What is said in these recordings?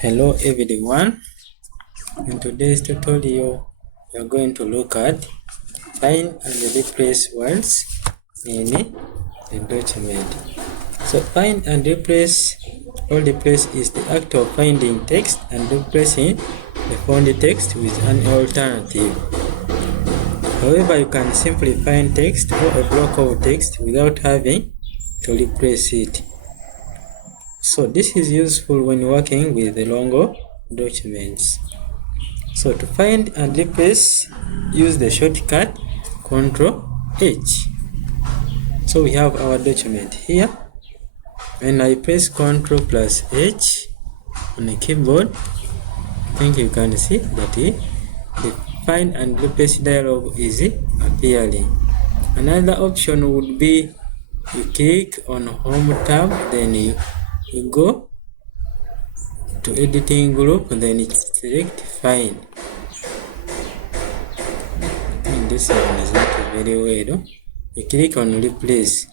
Hello everyone, in today's tutorial we are going to look at find and replace words in a document. So find and replace or replace is the act of finding text and replacing the found text with an alternative. However, you can simply find text or a block of text without having to replace it. So this is useful when working with the longer documents. So to find and replace, use the shortcut Ctrl+H. So we have our document here. When I press Ctrl+H on the keyboard, I think you can see that the find and replace dialog is appearing. Another option would be you click on Home tab, then you go to editing group, then select find. I think this one is not very well. You click on replace.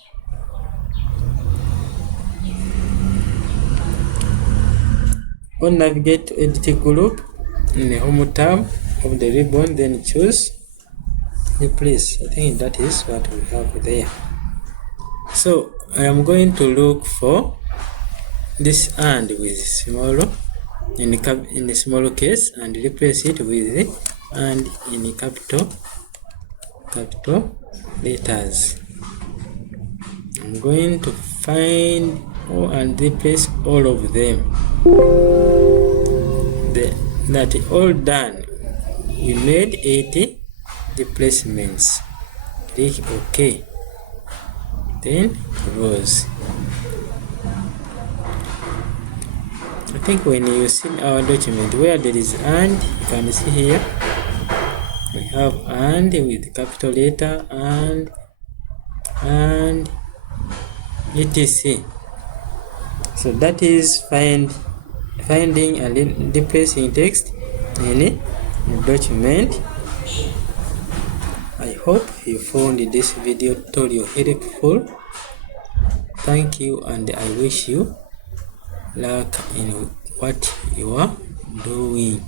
Or navigate to editing group in the Home tab of the ribbon, then choose replace. I think that is what we have there. So I am going to look for this and with small in the small case and replace it with and in capital letters. I'm going to find and replace all of them. That all done. We made 80 replacements. Click OK. Then close. I think when you see our document where there is and, you can see here we have and with capital letter and etc. So that is finding and replacing text in a document. I hope you found this video tutorial helpful. Thank you, and I wish you luck in what you are doing.